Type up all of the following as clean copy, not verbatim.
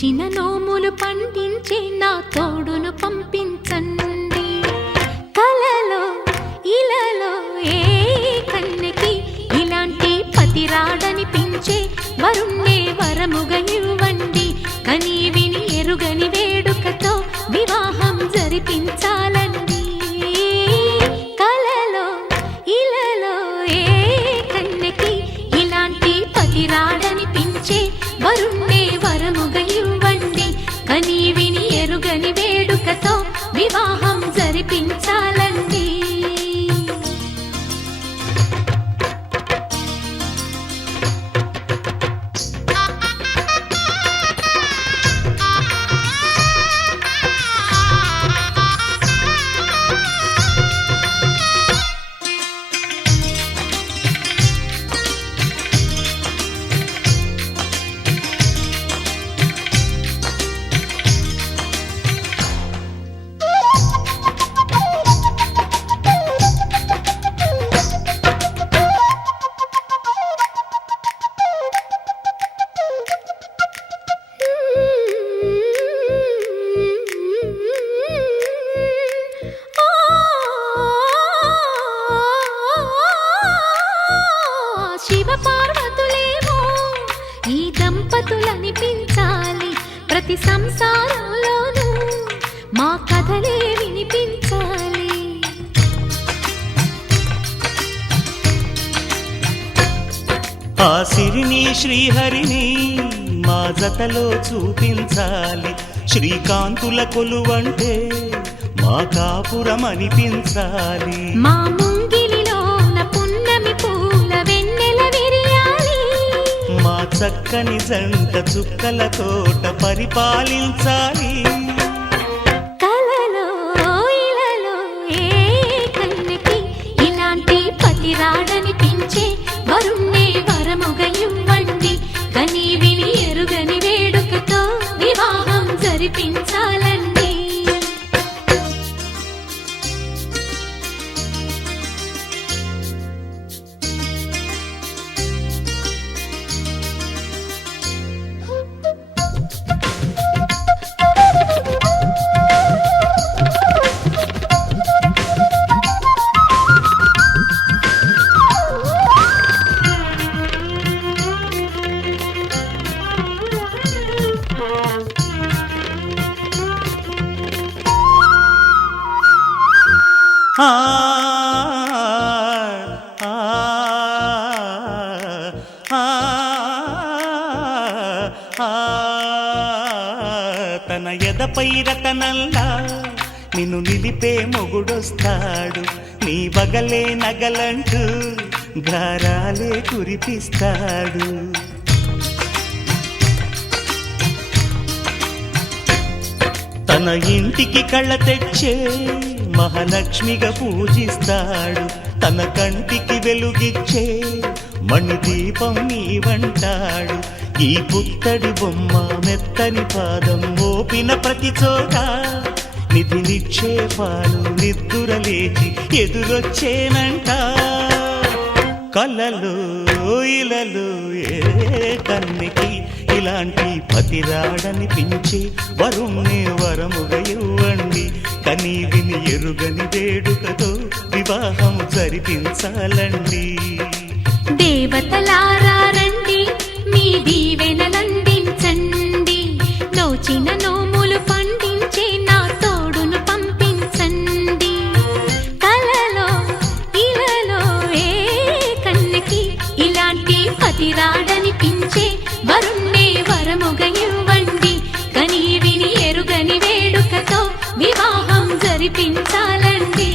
నోచిన నోములు పండించే నా తోడును పంపించండి. కలలో ఇలలో ఏ కన్నెకి ఇలాంటి పతి రాడనిపించే వరుణ్ణే వరముగా ఇవ్వండి. కని విని ఎరుగని వేడుకతో వివాహం జరిపించాలండి. కలలో ఇలలో ఏ కన్నెకి ఇలాంటి పతి రాడనిపించే వరుణ్ణే వరముగా ఇవ్వండి. కని విని ఎరుగని వేడుకతో వివాహం జరిపించాలండి. శివ పార్వతులేమో ఈ దంపతులనిపించాలి. ప్రతి సంసారంలోనూ మా కథలే వినిపించాలి. ఆ సిరిని శ్రీహరిని మా జతలో చూపించాలి. శ్రీకాంతుల కొలువంటే మా కాపురం అనిపించాలి. మా ముంగిలిలోన పున్నమి పూల వెన్నెల విరియాలి. మా చక్కని జంట చుక్కల తోట పరిపాలించాలి. కలలో ఇలలో ఏ కన్నెకి ఇలాంటి పతి రాడనిపించే వరుణ్ణే వరముగా ఇవ్వండి. కని విని ఎరుగని వేడుకతో వివాహం జరిపించాలండి. ఆ ఆ ఆ తన ఎదపై రతనల్లా నిన్ను నిలిపే మొగుడొస్తాడు. నీ వగలే నగలంటూ గారాలే కురిపిస్తాడు. తన ఇంటికి కళ్ళ తెచ్చే మహాలక్ష్మిగా పూజిస్తాడు. తన కంటికి వెలుగిచ్చే మణిదీపం నీవంటాడు. ఈ పుత్తడి బొమ్మ మెత్తని పాదం మోపిన ప్రతి చోట నిధి నిక్షేపాలు నిద్దురలేచి ఎదురొచ్చేనంట. కలలో ఇలలో ఏ కన్నెకి ఇలాంటి పతి రాడనిపించి వరుణ్ణే వరముగా ఇవ్వండి. కని విని ఎరుగని వేడుకతో వివాహం జరిపించాలండి. దేవతలారా రండి, మీ దీవెనలందించండి. నోచిన నోములు పండించే నా తోడును పంపించండి. కలలో ఇలలో ఏ కన్నెకి ఇలాంటి పతి రాడనిపించే వరుణ్ణే వరముగా ఇవ్వండి. కని విని ఎరుగని వేడుకతో వివాహం జరిపించాలండి.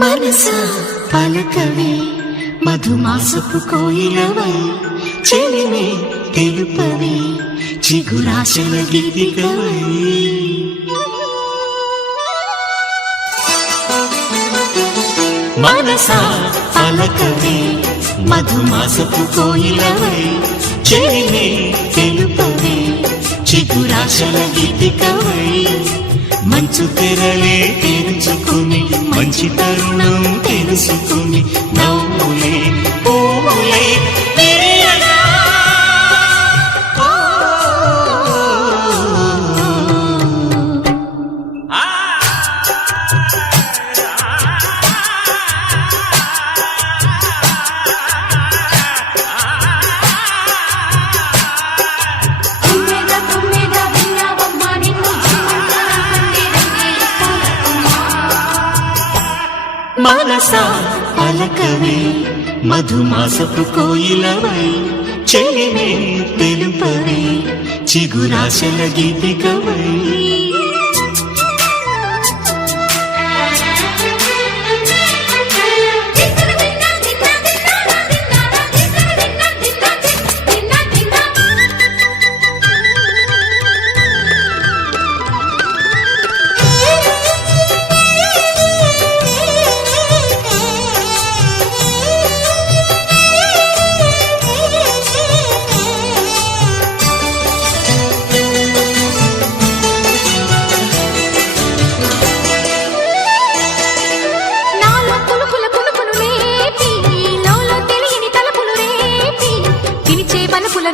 మనసా పలకవే మధుమాసపు కోయిలవై, చెలిమే తెలుపవే చిగురాశల గీతికవై. మనసా పలకవే మధుమాసపు కోయిలవై చెలిమే తెలుపవే చిగురాశల గీతికవై మంచు తెరలే తెరుచుకుని మంచి తరుణం తెలుసుకుని నవ్వులే పూలే విరియగా. మనసా పలకవే మధుమాసపు కోయిలవై చెలిమే తెలుపవే చిగురాశల గీతికవై.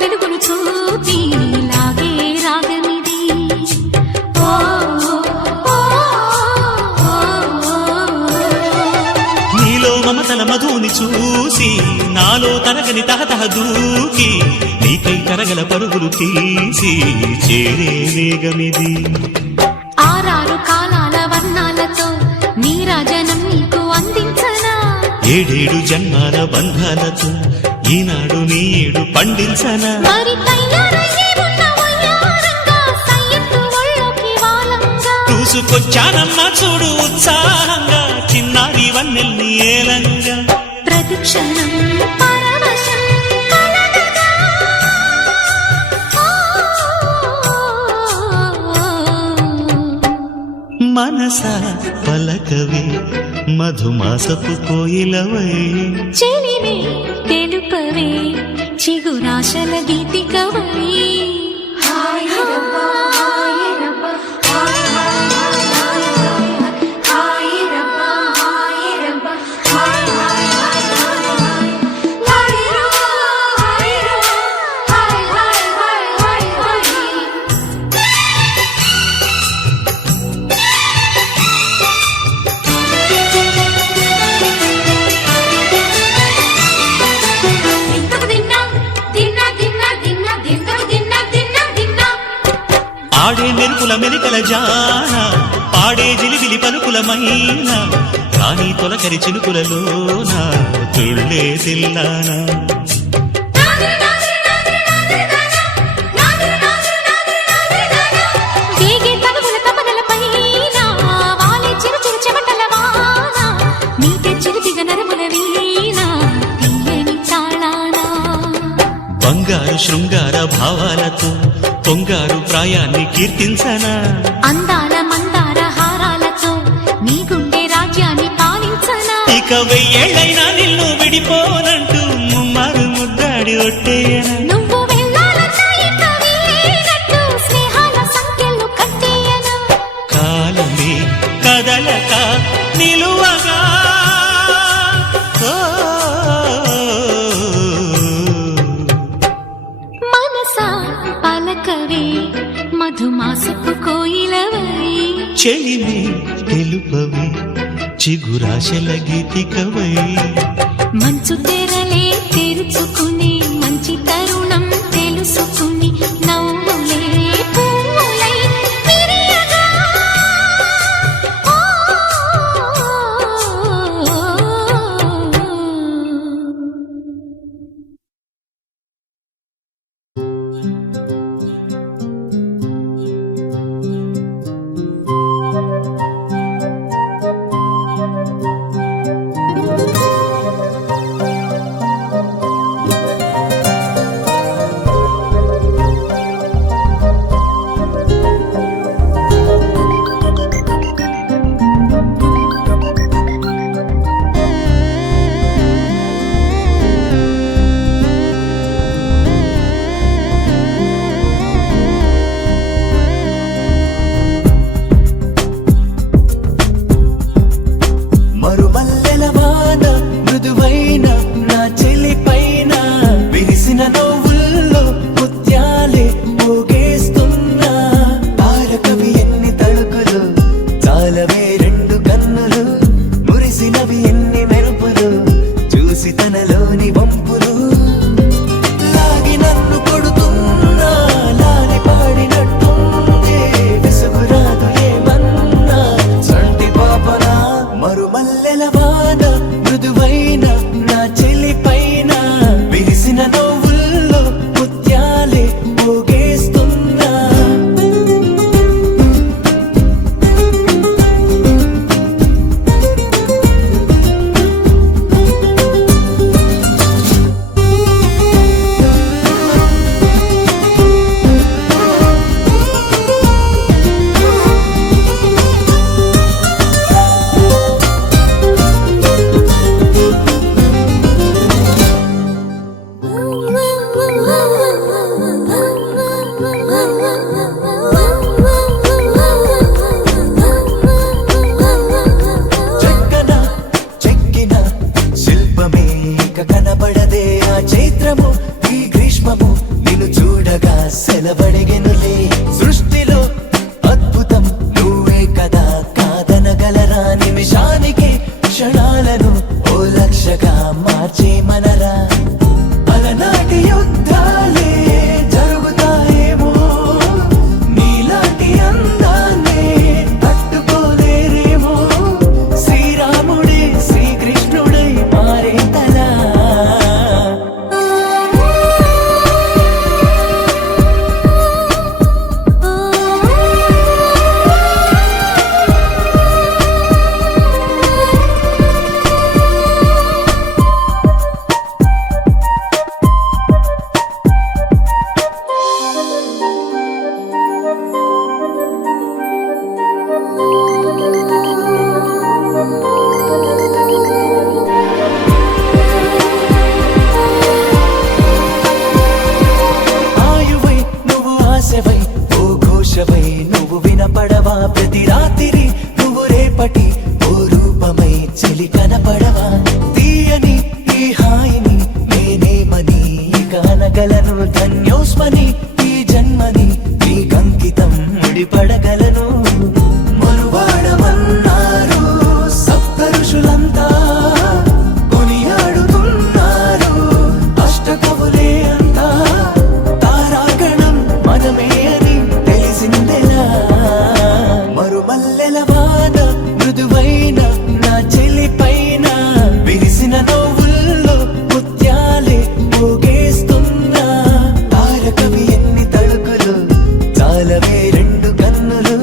వెలుగును చూపి లాగే రాగమిది. నీలో మమతల మధుని చూసి నాలో తరగని తహతహ దూకి నీకై తరగల పరుగులు తీసి చేరే వేగమిది. ఆరారు కాలాల వర్ణాలతో నీరాజనం నీకు అందించనా ఏడేడు జన్మాల బంధాలతో ఈనాడు నీడు పండించనా. మరి తయారయ్యే ఉన్న వయ్యారంగా సయ్యత్తు ఒళ్ళోకి వాలంగా చూసుకొచ్చానమ్మా చూడు ఉత్సాహంగా చిన్నారి వన్నెల్ని ఏలంగా. ప్రతిక్షణం పరవశం కలగగా. మనసా పలకవే మధుమాసపు కోయిలవై చెలిమే తెలుపవే చిగురాశల గీతికవై. ఆడే మెరుపుల మెలికల జాన పాడే జిలిబిలి పలుకుల మైన రాణి తొలకరి చిలుకులలోన తుళ్ళే తిల్లానా. వేగే తనువుల తపనలపైన వాలే చిరుచిరు చెమటల వాన నీటే చిరుతిగ నరముల వీణ తీయని తాళానా. బంగారు శృంగార భావాలతో పొంగారు ప్రాయాన్ని కీర్తించనా. అందాల మందార హారాలతో నీ గుండె రాజ్యాన్ని పాలించనా. ఇక వెయ్యేళ్ళైనా నిన్ను విడిపోనంటూ ముమ్మారు ముద్దాడి ఒట్టేయనా. నువ్వు వెళ్ళాలన్నా ఇక వీలైనట్టు స్నేహాల సంఖ్యలు కట్టేయనా. కాలమే కదలక నిలువగా మనసా పలకవే మధుమాసపు కోయిలవై చెలిమే తెలుపవే చిగురాశల గీతికవై. మంచు తెరలే తెరుచుకుని మంచి తరుణం తెలుసుకుని నవ్వులే పూలై విరియగా. మరుమల్లెల వాన మృదువైన నా చెలి పైన విరిసిన నవ్వుల్లో ముత్యాలే పోగేస్తున్నా కనబడదే ఆ చైత్రము ఈ గ్రీష్మము నిన్ను చూడగా సెలవడిగెనులే సృష్టిలో అద్భుతం నువ్వే కదా కాదనగలరా నిమిషానికి క్షణాలను ఓ లక్షగా మార్చే మనరా అలనాటి యుద్ధాలే జరుగుతాయేమో నీలాంటి అందాన్నే తట్టుకోలేరేమో శ్రీరాముడే శ్రీకృష్ణుడై మారేతలా ఆయువై నువ్వు ఆశవై ఓ ఘోషవై నువ్వు వినపడవా ప్రతి రాత్రి నువ్వు రేపటి ఓ రూపమై చెలి కనపడవా తీయని ఈ హాయిని నేనేమని కానగలను ధన్యోస్మని ఈ జన్మని ఈ కంకితం ముడిపడగలను మనువాడమన్నారు సప్త ఋషులంతా కొనియాడుతున్నారు అష్టకవులే అంతా తారాగణం మనమే అని తెలిసిందెలా మరుమల్లెల వాన మృదువైన నా చెలి పైన విరిసిన నవ్వుల్లో ముత్యాలే పోగేస్తున్నా తారకవి ఎన్ని తడుకులు చాలవే రెండు కన్నులు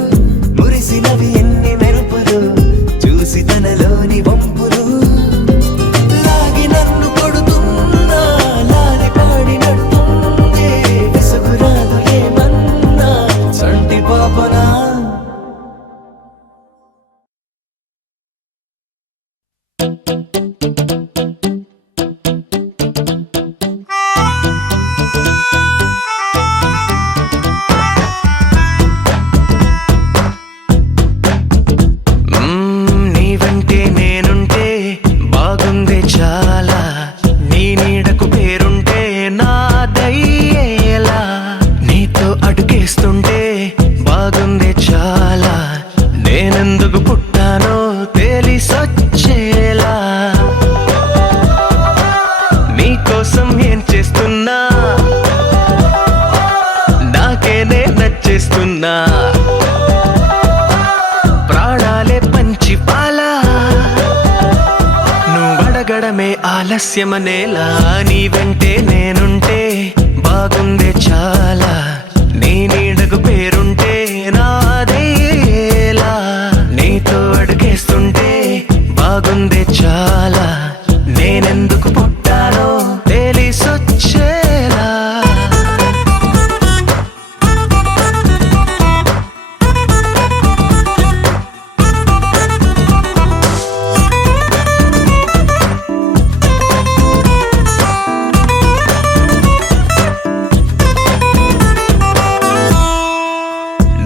మురిసినవి ఎన్ని మెరుపులు చూసి తనలోని వంపులు లాగి నన్ను కొడుతున్నా లాలి పాడినట్టుందే విసుగురాదు ఏమన్నా చంటి పాపనా నీ వెంటే నేనుంటే బాగుందే చాలా నీ నీడకు పేరుంటే నాదయ్యేలా నీతో అడుగేస్తుంటే బాగుందే చాలా నేనెందుకు పుట్టానో తెలిసొచ్చేలా నీకోసం ఏం చేస్తున్నా నాకేనే నచ్చేస్తున్నా ప్రాణాలే పంచి పాలా నువ్వడగడమే ఆలస్యమనేలా నీ వెంటే నేనుంటే బాగుందే చాలా నీ నీడకు పేరుంటే నాదేలా నీతో అడుగేస్తుంటే బాగుందే చాలా నేనెందుకు పుట్టానో తెలిసొచ్చేలా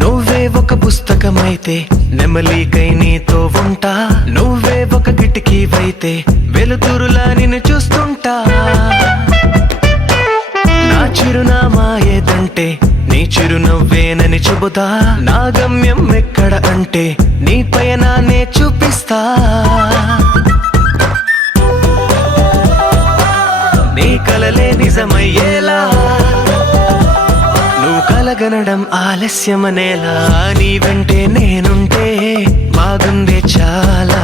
నువ్వే ఒక పుస్తకమైతే నెమలికై నీతో ఉంటా నువ్వే ఒక కిటికీవైతే వెలుతురులా నిన్ను చూస్తుంటా నా చిరునామా ఏదంటే నీ చిరునవ్వేనని చెబుతా నా గమ్యం ఎక్కడ అంటే నీ పయనాన్నే చూపిస్తా నీ కలలే నిజమయ్యేలా నువ్వు కలగనడం ఆలస్యమనేలా నీ వెంటే నేనుంటే బాగుందే చాలా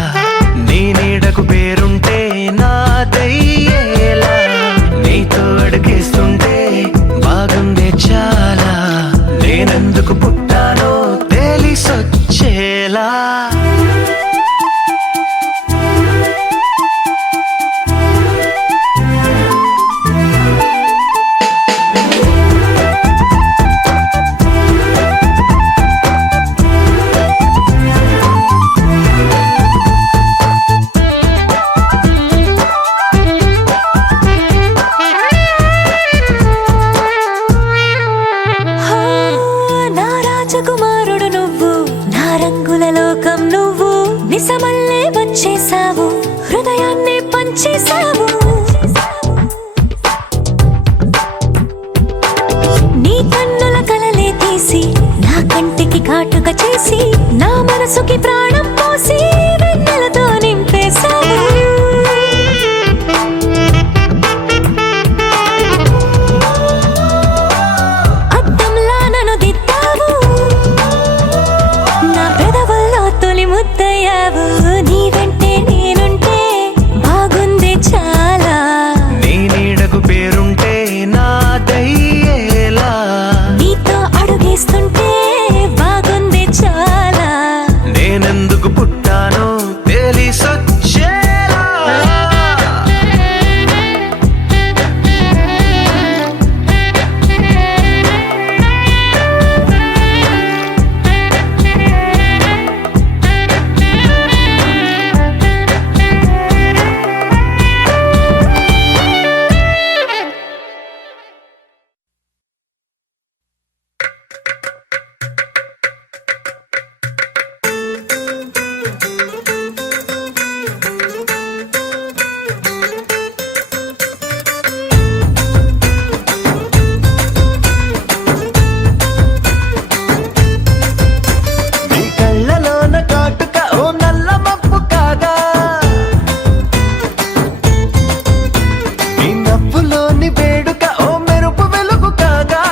చేసావు, హృదయాన్ని పంచేసావు. నీ కన్నుల కలలే తీసి నా కంటికి కాటుక చేసి నా మనసుకి ప్రాణం పోసి వెన్నెలతో నింపేశావు. అద్దంలా నన్ను దిద్దావు, నా పెదవుల్లో తొలి ముద్దయ్యావు. నీ వెంటే నేనుంటే బాగుంది చాలా. నీ నీడకు పేరుంటే నాదయ్యేలా. నీతో అడుగేస్తుంటే బాగుంది చాలా. నేనెందుకు పుట్టానో తెలిసొచ్చేలా. నీ కళ్ళలోన కాటుక ఓ నల్ల మబ్బు కాగా. నీ నవ్వులోని వేడుక ఓ మెరుపు వెలుగు కాగా.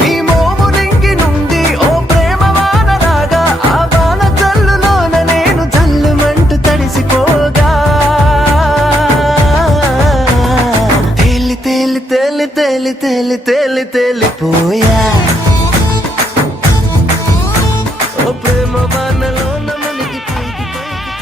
నీ మోము నింగి నుండి ఓ ప్రేమ వాన రాగా. ఆ వాన జల్లులోన నేను జల్లుమంటూ తడిసిపోగా. తేలి తేలి తేలి తేలి తేలి తేలి తేలిపోయా. ఓ ప్రేమ వానలోన మునిగి పైకి పైకి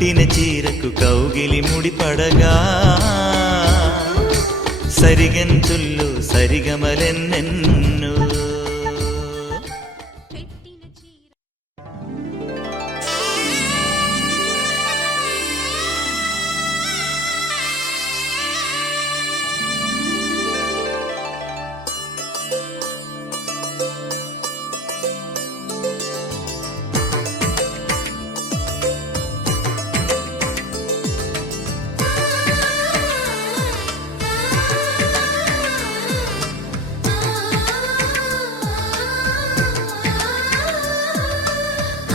కట్టిన చీరకు కౌగిలి ముడిపడగా సరిగంతుల్లో సరిగమలెన్నెన్నో.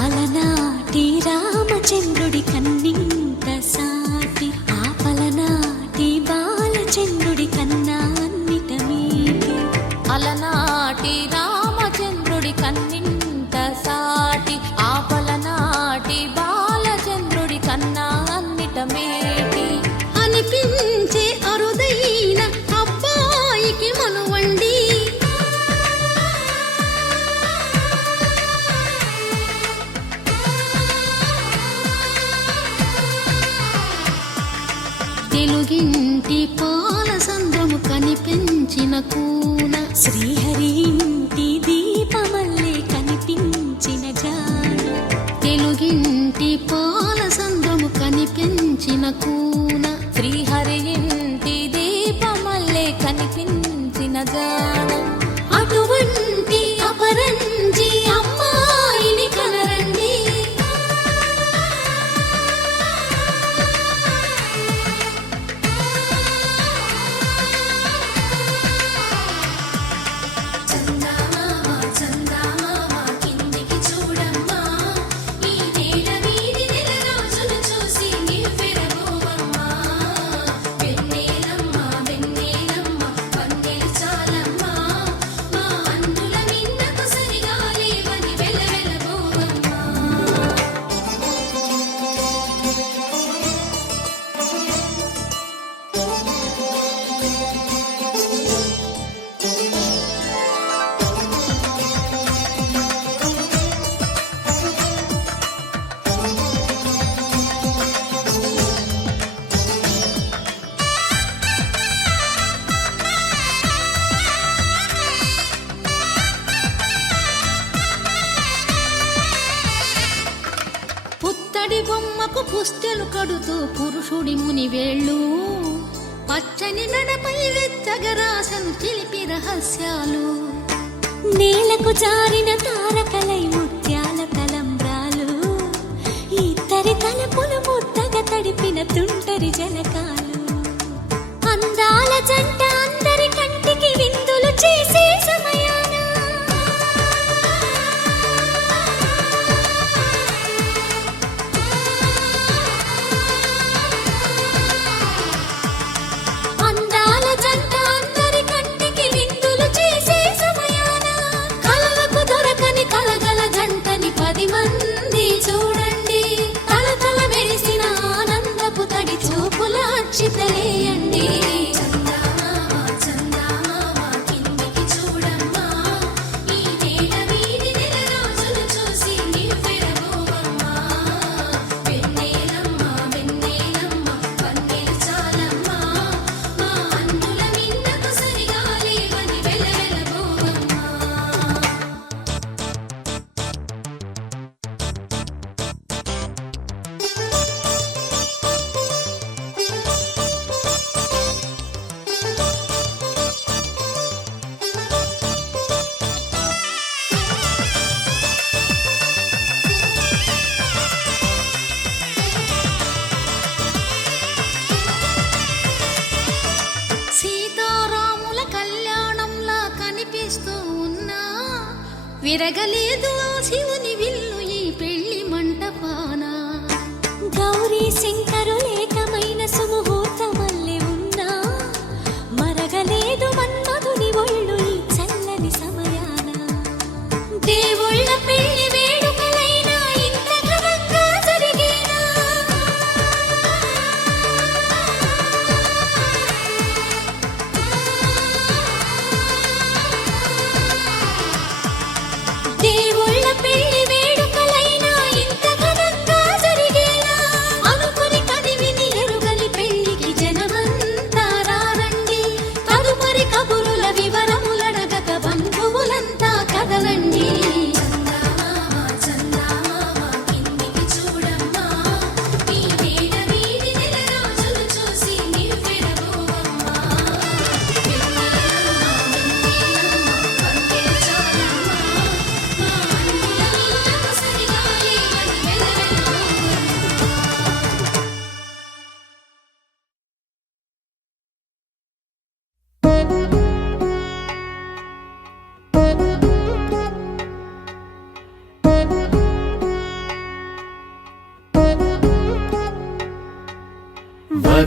అలనాటి రామచంద్రుడి కన్నింత సాటి ఆపలనాటి బాలచంద్రుడి కన్నా అన్నిట మీటి. అలనాటి రామచంద్రుడి కన్నింత సాటి ఆపలనాటి బాలచంద్రుడి కన్నా అన్నిట మేటి అనిపించే అరుదైన అబ్బాయికి మనువండి. తెలుగింటి పాల సంద్రము కనిపించిన కూన శ్రీహరి ఇంటి దీపమల్లే కనిపించిన జాన. తెలుగింటి పాల సంద్రము కనిపించిన కూన శ్రీహరి ఇంటి దీపమల్లే కనిపించిన జాడ. అటువంటి అపరంజి అమ్మాయిని కనరండి. పుత్తడి బొమ్మకు పుస్తెలు కడుతూ పురుషుడి ముని వేళ్ళు పచ్చని నడపై వెచ్చగరాసలు చిలిపి రహస్యాలు. నేలకు జారిన తారకలై ముత్యాల తలంబ్రాలు ఇద్దరి తలపులు ముద్దగా తడిపిన తుంటరి జలకాలు. అందాల జంట అందరి కంటికి విందులు చేసే సమయాన అందాల జంట అందరి కంటికి విందులు చేసే సమయాన కలలకు దొరకని కలగల జంటని 10 మంది చూడండి. తలతల మెరిసిన ఆనందపు తడి చూపుల అచ్చితలేయండి. సీతారాముల కళ్యాణంలా కనిపిస్తూ ఉన్నా విరగలేదు ఆ శివుని విల్లు ఈ పెళ్లి మంటపాన. గౌరీ శంకరులేకమైన సుముహూర్తమల్లె ఉన్నా మరగలేదు మన్మధుని ఒళ్ళు ఈ చల్లని సమయాన. దేవుళ్ళ పెళ్లి వేడుకలైనా ఇంత ఘనంగా జరిగేనా. దేవుళ్ళ పెళ్లి వేడుకలైనా ఇంత ఘనంగా జరిగేనా.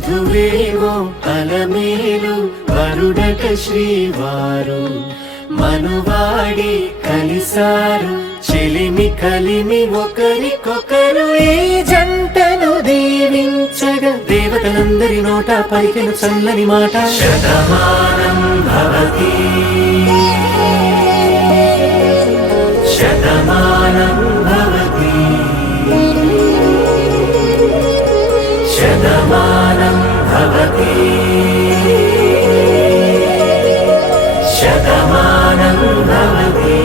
వధువేమో అలమేలు వరుడట శ్రీవారు మనువాడి కలిసారు చెలిమి కలిమి ఒకరికొకరు ఈ జంటను దీవించగా దేవతలందరి నోట పలికిన చల్లని మాట శతమానం భవతి శతమానం భవతి శతమానం భవతి శతమానం భవతి.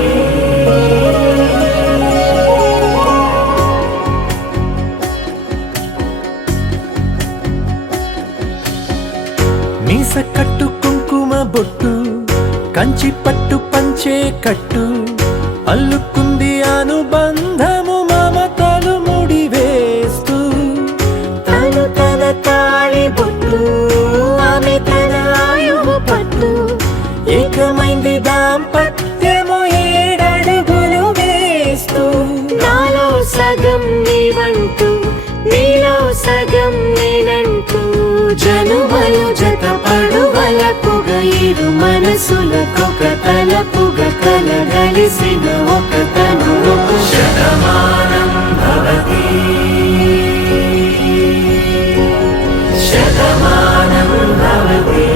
మీస కట్టు కుంకుమ బొట్టు కంచి పట్టు పంచే కట్టు అల్లుకుంది అనుబంధము మమతలు ముడివేస్తూ తను తన తాళి బొట్టు ఆమె తన ఆయువు పట్టు ఏకమైంది దాంపత్యము 7 అడుగులు వేస్తూ నాలో సగం నీవంటూ నీలో సగం నేనంటూ జనుమలు జత పడువలపుగ ఇరు మనసులకొక తలపుగ కలగలిసిన ఒక తను శతమానం భవతి శతమానం భవతి.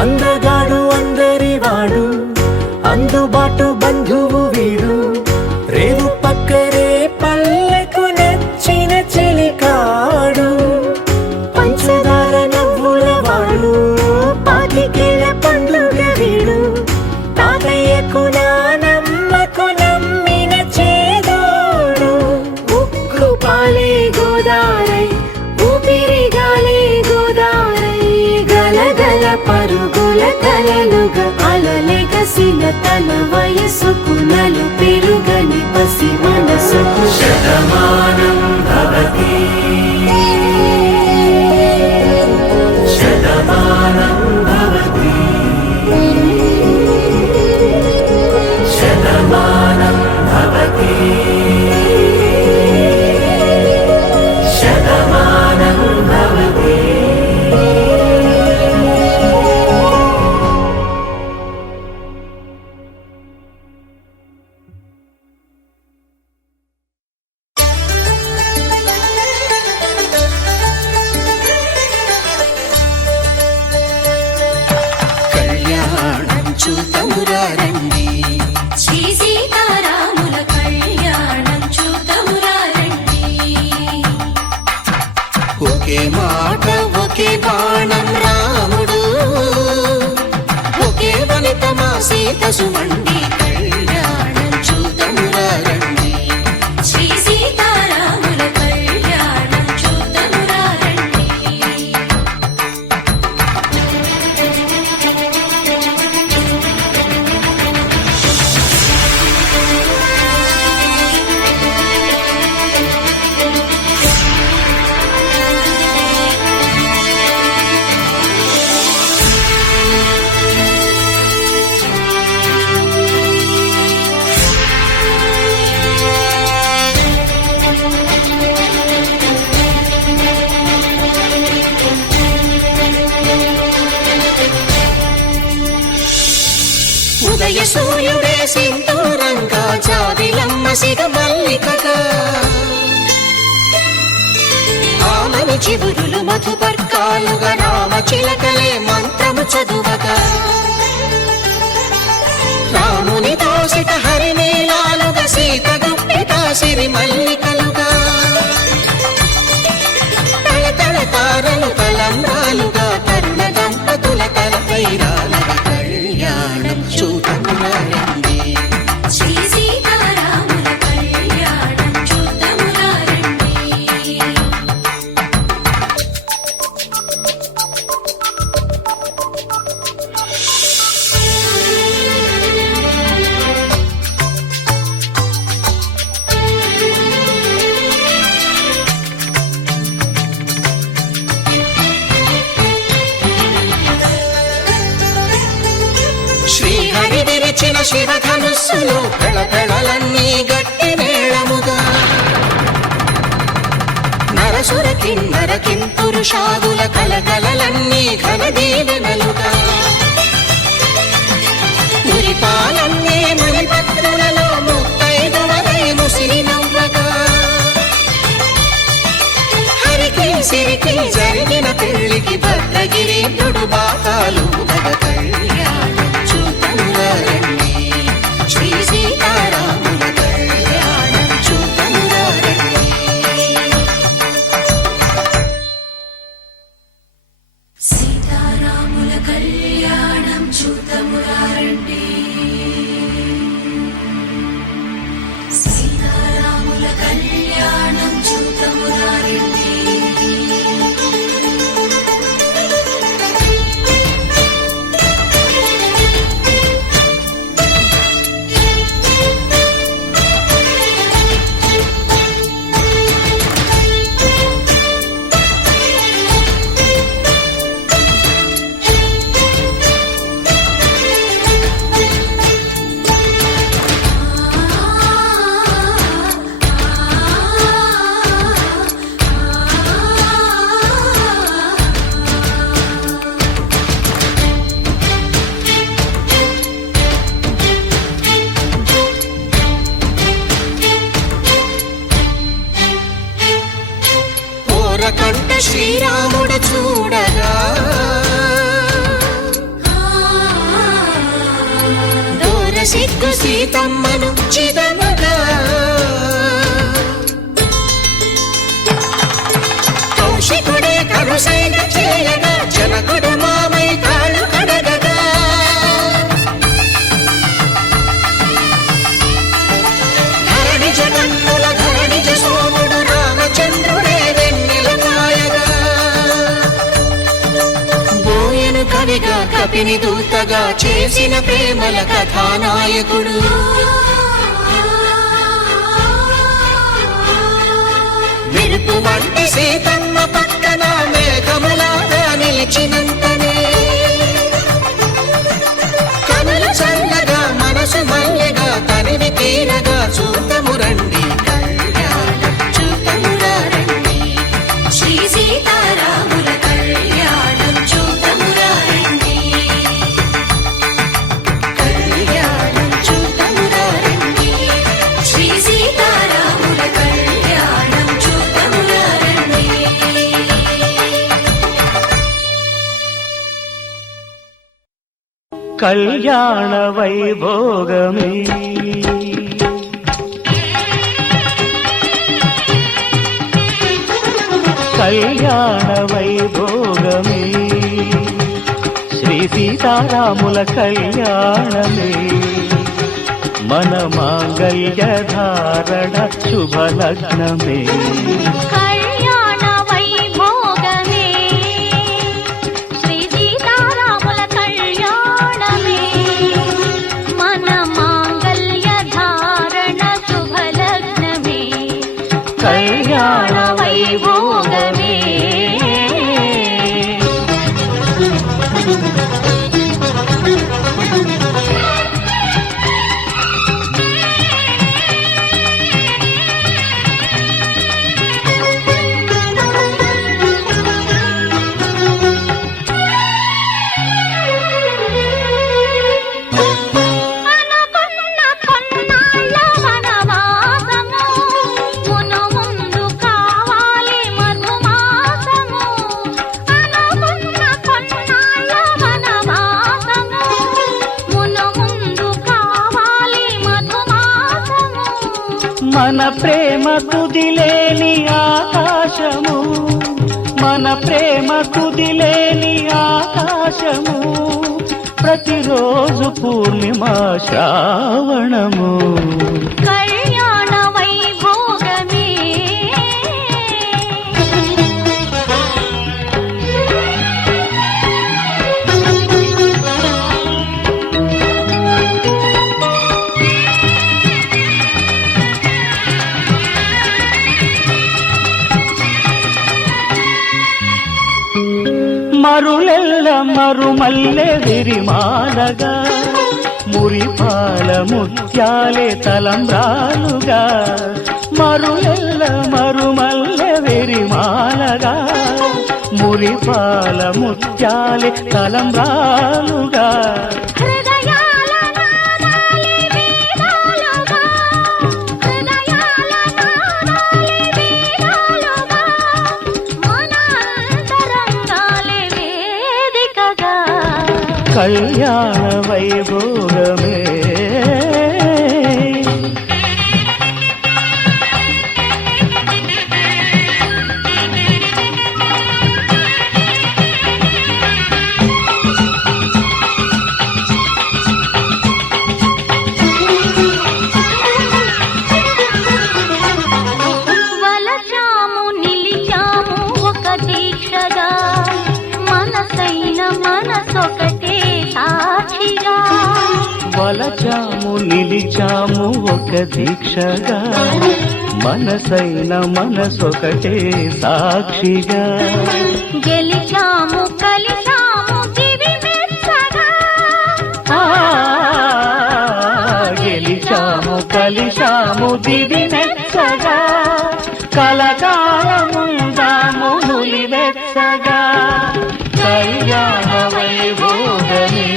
అందగాడు అందరివాడు అందుబాటు బంధువు వీడు రేవు పక్కరే పల్లెకు నచ్చిన చెలికాడు పంచదార నవ్వుల వాడు పాతికేల పండుగ వీడు తాతయ్యకు నానమ్మకు నమ్మిన చేదోడు ఉక్కు పాలే గోదారై ఊపిరి గాలే గోదారై గలగల పరుగుల కలలుగా అలలెగసిన తన వయసుకు నలు పెరుగని పసి మనసుకు శతమానం భవతి శతమానం భవతి శతమానం భవతి శతమానం భవతి. కళ్యాణం చూతమురారండి శ్రీ సీతారాముల కళ్యాణం చూతమురారండి ఒకే మాట ఒకే బాణం రాముడు ఒకే వనిత మా సీత సుమండి కళ్యాణం చూతమురారండి శ్రీ సీతారాముల కళ్యాణం చూతమురారండి ఉదయ సూర్యుడే సింధూరంగా జాబిలమ్మ సిగ మల్లికగా ఆమని చివురులు మధుపర్కాలుగా రామ చిలకలే మంత్రము చదువగా రాముని దోసిట హరినీలాలుగా సీత గుప్పిట సిరి మల్లికలుగా తల తల తారలు తలంబ్రాలుగా తరుణ దంపతుల తలపై రాలగా కళ్యాణం చూతమురారండి శ్రీ సీతారాముల కళ్యాణం చూతమురారండి ధరించిన శివధనుస్సులు పెళపెళలన్నీ గట్టి మేళముగా నరసుర కిన్నర కింపురుషాదుల కలకలలన్నీ ఘన దీవెనలుగా మురిపాలన్నీ మణిపత్రులలో ముత్తైదువలై ముసిరి నవ్వగా హరికి సిరికి జరిగిన పెళ్లికి భద్రగిరీంద్రుడు బాకాలు గద కళ్యాణం చూతమురారండి శ్రీ సీతారాముల కళ్యాణం చూతమురారండి సీతారాముల కళ్యాణం చూతమురారండి సీతారాముల కళ్యాణం చూతమురారండి కంట శ్రీరాముడు చూడగా దూర సిగ్గు సీతమ్మను చిదమగా కౌశికుడే కరుసైన చేయగా జనకుడు మామై కాళ్ళు కడగగా ధరణి జగన్నుల ధరణిజ సోముడు రామచంద్రుడే కవిగా కపిని దూతగా చేసిన ప్రేమల కథానాయకుడు మెరుపు వంటి సీతమ్మ పక్కన మేఘములాగా నిలిచినంతనే కనులు చల్లగా మనసు మల్లెగా తనివి తీరగా చూతము రండి కళ్యాణం చూతమురా రండి శ్రీ సీతారాముల కళ్యాణం చూతమురారండి కళ్యాణం చూతమురా రండి శ్రీ సీతారాముల కళ్యాణం చూతమురారండి కళ్యాణ వైభోగమే కళ్యాణ వైభోగమే శ్రీ సీతారాముల కళ్యాణమే మన మాంగళ్య ధారణ శుభలగ్నమే కళ్యాణ వైభోగమే శ్రీ సీతారాముల కళ్యాణమే మన మాంగళ్య ధారణ శుభలగ్నమే కళ్యాణ వైభోగమే అనుకున్న కొన్నాళ్ళ వనవాసము మును ముందు కావాలి మధుమాసము అనుకున్న కొన్నాళ్ళ వనవాసము మును ముందు కావాలి మధుమాసము మన ప్రేమ కుదిలేని ఆకాశము మన ప్రేమ కుదిలేని ఆకాశము ప్రతిరోజు పూర్ణిమ శ్రావణము కళ్యాణ వైభోగమే మరులెల్ల మరుమల్లె విరిమాలగా మురిపాల ముత్యాలే తలంబ్రాలుగా మరులెల్ల మరుమల్లె వెరిమాలగా మురిపాల ముత్యాలే తలంబ్రాలుగా హృదయాల నాదాలే వేదాలుగా హృదయాల నాదాలే వేదాలుగా మన అంతరంగాలే వేదికగా కళ్యాణ వైభోగమే వలచాము నిలిచాము ఒక దీక్షగా మనసైన మనసొకటే సాక్షిగా వలచాము నిలిచాము ఒక దీక్షగా మనసైన మనసొకటే సాక్షిగా గెలిచాము కలిసాము దివి మెచ్చగా ఆ, గెలిచాము కలిశాము దివి మెచ్చగా కలకాలముందాము నులి వెచ్చగా కళ్యాణ వైభోగమే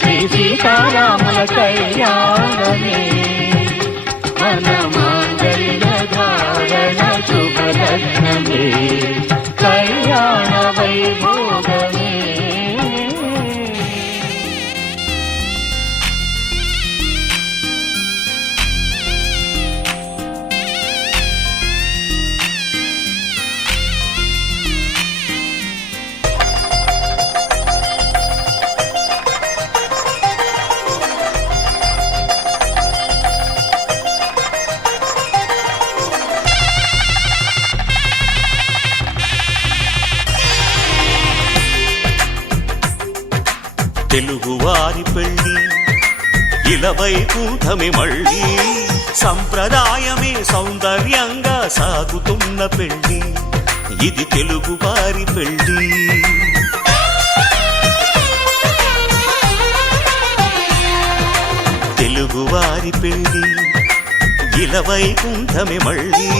శ్రీ సీతారాముల కళ్యాణమే మన మాంగళ్య ధారణ శుభలగ్నమే కళ్యాణ వైభోగమే తెలుగువారి పెళ్ళి ఇలవైకుంఠమి మళ్ళీ సంప్రదాయమే సౌందర్యంగా సాగుతున్న పెళ్ళి ఇది తెలుగువారి పెళ్ళి తెలుగువారి పెళ్ళి ఇలవైకుంఠమి మళ్ళీ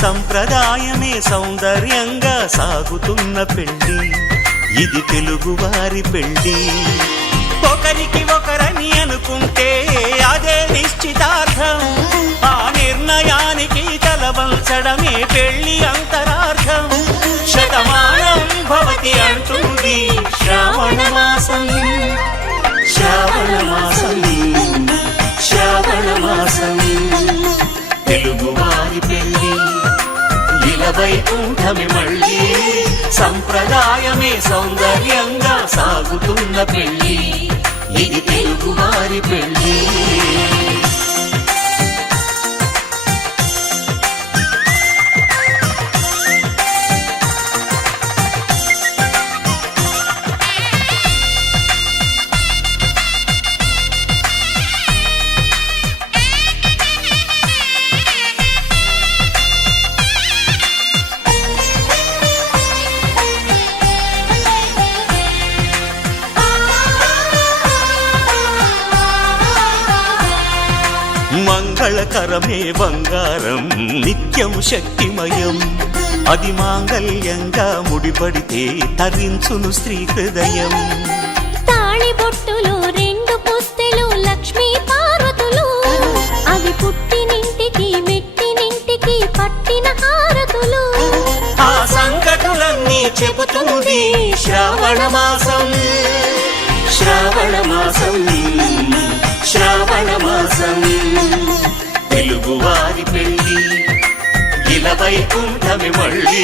సంప్రదాయమే సౌందర్యంగా సాగుతున్న పెళ్ళి ఇది తెలుగువారి పెళ్ళి ఒకరికి ఒకరని అనుకుంటే అదే నిశ్చితార్థం ఆ నిర్ణయానికి తలవంచడమే పెళ్లి అంతరార్థం శతమానం భవతి అంటుంది శ్రావణ మాసం శ్రావణ మాసం శ్రావణ మాసం తెలుగువారి పెళ్ళి ఇలవైకుంఠమి మళ్ళీ సంప్రదాయమే సౌందర్యంగా సాగుతున్న పెళ్ళి ఇది తెలుగువారి పెళ్ళి మంగళకరమే బంగారం నిత్యం శక్తిమయం అది మాంగళ్యంగా ముడిపడితే తరించును స్త్రీ హృదయం తాళి బొట్టులు రెండు పుస్తెలు లక్ష్మీ పార్వతులు అవి పుట్టినింటికి మెట్టినింటికి పట్టిన హారతులు ఆ సంకటులన్నీ చెబుతుంది శ్రావణ మాసం శ్రావణ మాసం శ్రావణ మాసం తెలుగువారి పెళ్ళి ఇలవైకుంఠమి మళ్ళీ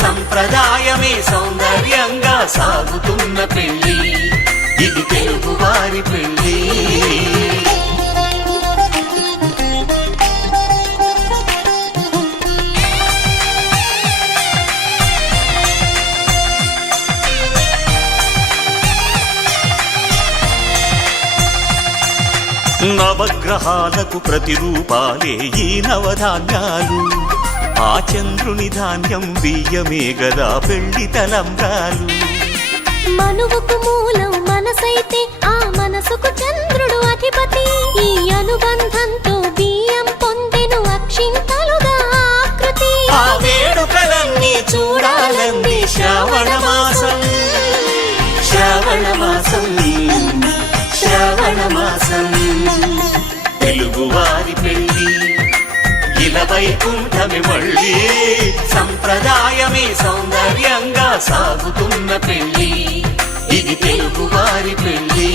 సంప్రదాయమే సౌందర్యంగా సాగుతున్న పెళ్ళి ఇది తెలుగువారి పెళ్ళి నవగ్రహాలకు ప్రతిరూపాలే ఈ నవధాన్యాలు ఆ చంద్రుని ధాన్యం బియ్యమే గదా పెళ్లి తలంబ్రాలు మనువుకు మూలం మనసైతే ఆ మనసుకు చంద్రుడు అధిపతి. ఈ అనుబంధంతో బియ్యం పొందెను అక్షింతలుగా ఆకృతి. ఆ వేడుకలన్నీ చూడాలంది శ్రావణ మాసం, శ్రావణ మాసం, శ్రావణ మాసం. తెలుగువారి పెళ్ళి ఇలా వైకుంఠమి మళ్ళీ, సంప్రదాయమే సౌందర్యంగా సాగుతున్న పెళ్ళి, ఇది తెలుగువారి పెళ్ళి.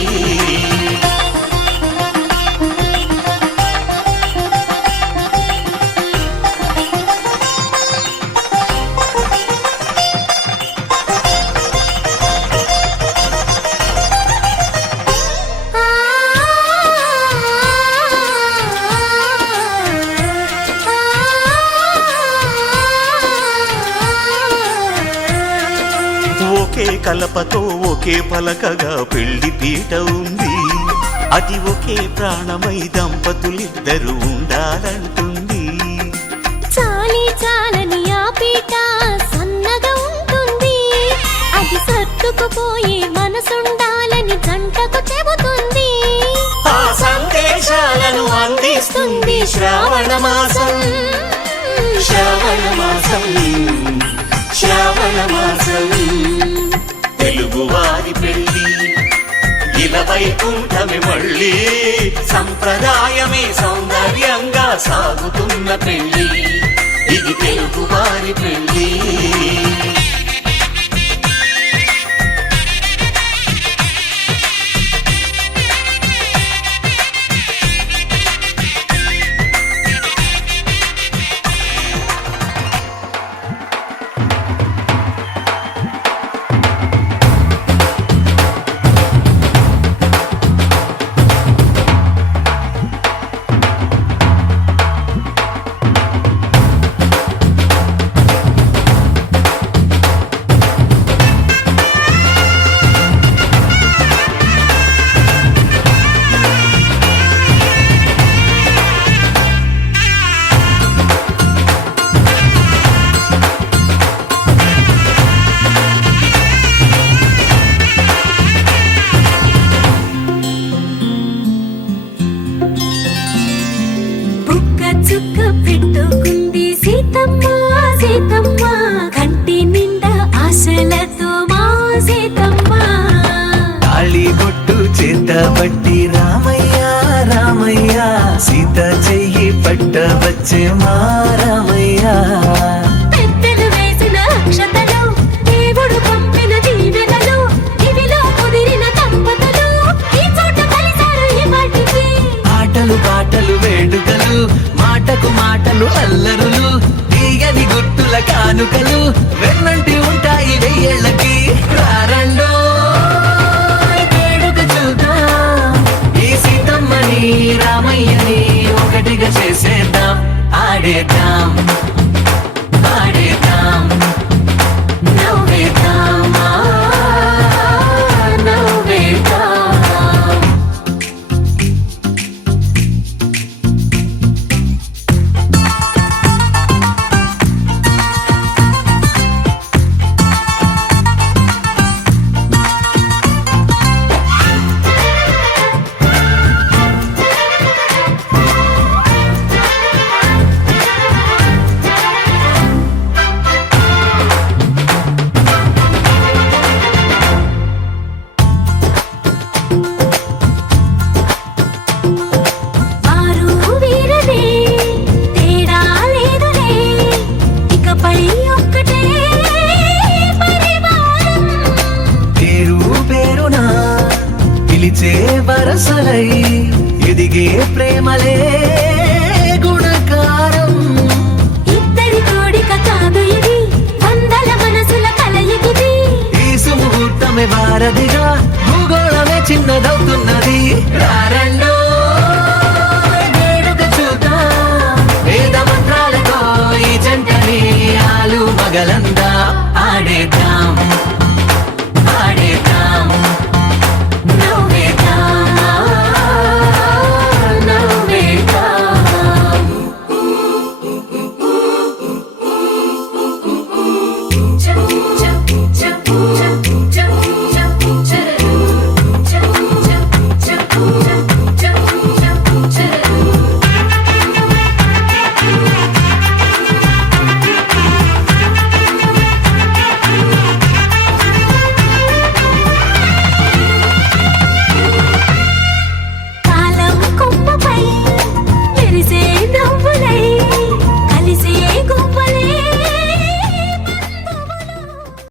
ఒకే కలపతో ఒకే పలకగా పెళ్లి పీట ఉంది, అది ఒకే ప్రాణమై దంపతులిద్దరూ ఉండాలంటుంది. చాలి చాలని ఆ పీట సన్నగా ఉంటుంది, అది సర్దుకుపోయే మనసుండాలని జంటకు చెబుతుంది. ఆ సందేశాలను అందిస్తుంది శ్రావణ మాసం, శ్రావణ మాసం, శ్రావణ మాసం. తెలుగువారి పెళ్ళి ఇలా వైకుంఠమి మళ్ళీ, సంప్రదాయమే సౌందర్యంగా సాగుతున్న పెళ్ళి, ఇది తెలుగువారి పెళ్ళి. చుక్క పెట్టుకుంది సీతమ్మ, సీతమ్మ కంటి నిండా ఆశలతో మా సీతమ్మ. తాళిబొట్టు చేతబట్టి రామయ్య రామయ్య, సీత చెయ్యి పట్టవచ్చే మా రామయ్య. పెద్దలు వేసిన అక్షతలు, దేవుడు పంపిన దీవెనలు, ఇవిలో కుదిరిన దంపతులు ఈ చోట కలిశారు ఈ పాటికి. ఆటలు పాటలు వేడుకలు, మాటకు మాటలు అల్లరులు, తీయని గుర్తుల కానుకలు వెన్నంటి ఉంటాయి వెయ్యేళ్ళకి. రారండో వేడుక చూద్దాం, ఈ సీతమ్మని రామయ్యని ఒకటిగా చేసేద్దాం, ఆడేద్దాం.